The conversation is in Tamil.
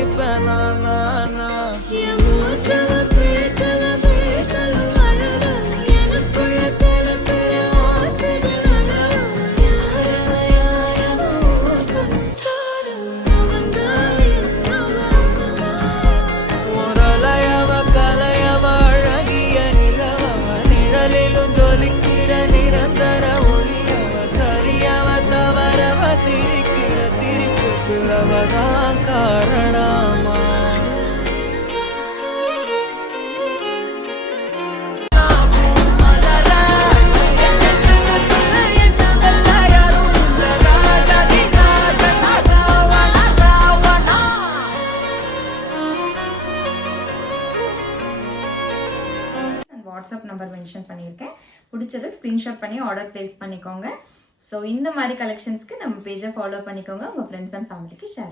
ரசிப்பேன் நான் அவதான் காரணமா வாட்ஸ்அப் நம்பர் மென்ஷன் பண்ணியிருக்கேன். பிடிச்சதை ஸ்க்ரீன்ஷாட் பண்ணி ஆர்டர் பிளேஸ் பண்ணிக்கோங்க. ஸோ இந்த மாதிரி கலெக்ஷன்ஸ்க்கு நம்ம பேஜை ஃபாலோ பண்ணிக்கோங்க. உங்கள் ஃப்ரெண்ட்ஸ் அண்ட் ஃபேமிலிக்கு ஷேர்